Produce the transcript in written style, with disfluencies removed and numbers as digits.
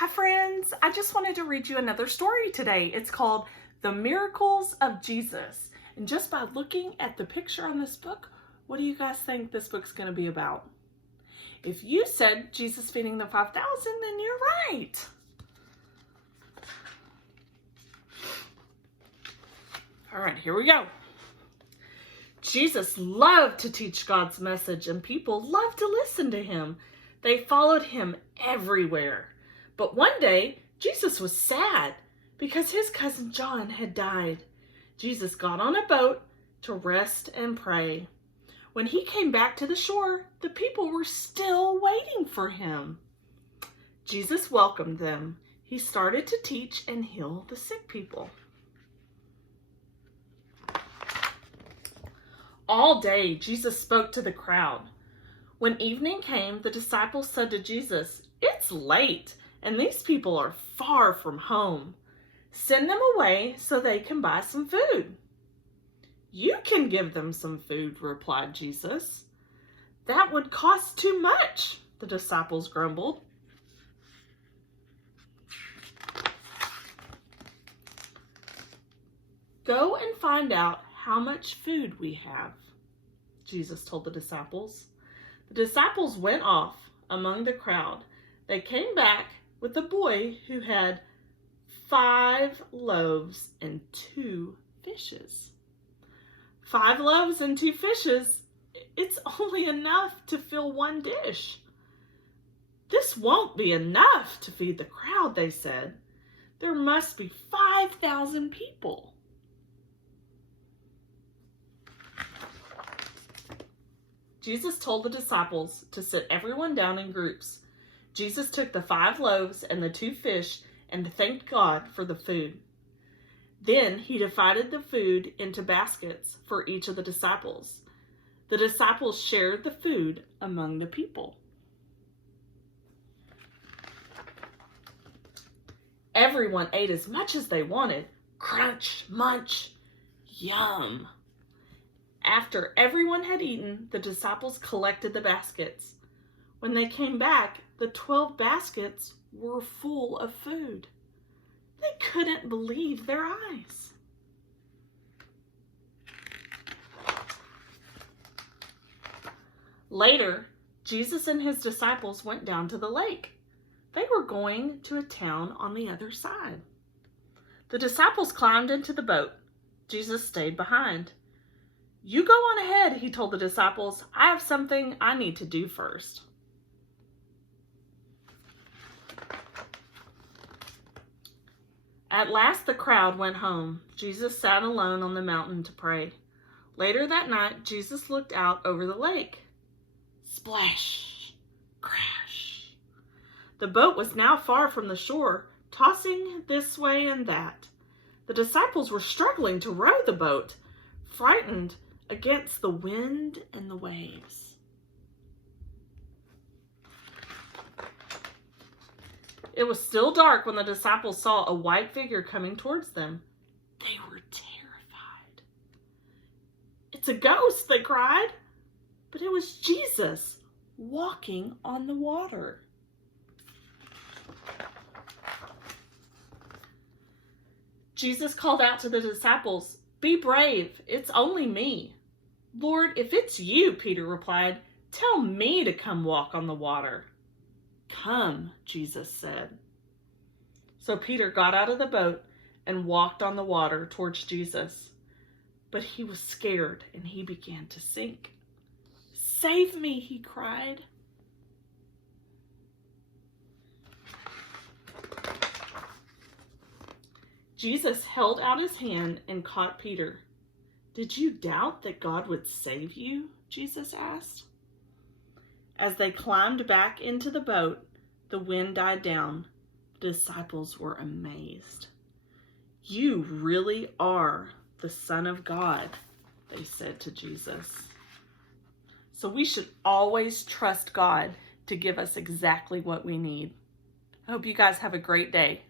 Hi friends, I just wanted to read you another story today. It's called The Miracles of Jesus. And just by looking at the picture on this book, what do you guys think this book's going to be about? If you said Jesus feeding the 5,000, then you're right. All right, here we go. Jesus loved to teach God's message and people loved to listen to him. They followed him everywhere. But one day, Jesus was sad because his cousin John had died. Jesus got on a boat to rest and pray. When he came back to the shore, the people were still waiting for him. Jesus welcomed them. He started to teach and heal the sick people. All day, Jesus spoke to the crowd. When evening came, the disciples said to Jesus, "It's late, and these people are far from home. Send them away so they can buy some food." "You can give them some food," replied Jesus. "That would cost too much," the disciples grumbled. "Go and find out how much food we have," Jesus told the disciples. The disciples went off among the crowd. They came back with a boy who had 5 loaves and 2 fishes. 5 loaves and 2 fishes, it's only enough to fill one dish. "This won't be enough to feed the crowd," they said. "There must be 5,000 people. Jesus told the disciples to sit everyone down in groups. Jesus took the 5 loaves and the 2 fish and thanked God for the food. Then he divided the food into baskets for each of the disciples. The disciples shared the food among the people. Everyone ate as much as they wanted. Crunch, munch, yum. After everyone had eaten, the disciples collected the baskets. When they came back, the 12 baskets were full of food. They couldn't believe their eyes. Later, Jesus and his disciples went down to the lake. They were going to a town on the other side. The disciples climbed into the boat. Jesus stayed behind. "You go on ahead," he told the disciples. "I have something I need to do first." At last the crowd went home. Jesus sat alone on the mountain to pray. Later that night, Jesus looked out over the lake. Splash! Crash! The boat was now far from the shore, tossing this way and that. The disciples were struggling to row the boat, frightened against the wind and the waves. It was still dark when the disciples saw a white figure coming towards them. They were terrified. "It's a ghost," they cried. But it was Jesus walking on the water. Jesus called out to the disciples, "Be brave, it's only me." "Lord, if it's you," Peter replied, "tell me to come walk on the water." "Come," Jesus said. So Peter got out of the boat and walked on the water towards Jesus. But he was scared and he began to sink. "Save me," he cried. Jesus held out his hand and caught Peter. "Did you doubt that God would save you?" Jesus asked. As they climbed back into the boat, the wind died down. The disciples were amazed. "You really are the Son of God," they said to Jesus. So we should always trust God to give us exactly what we need. I hope you guys have a great day.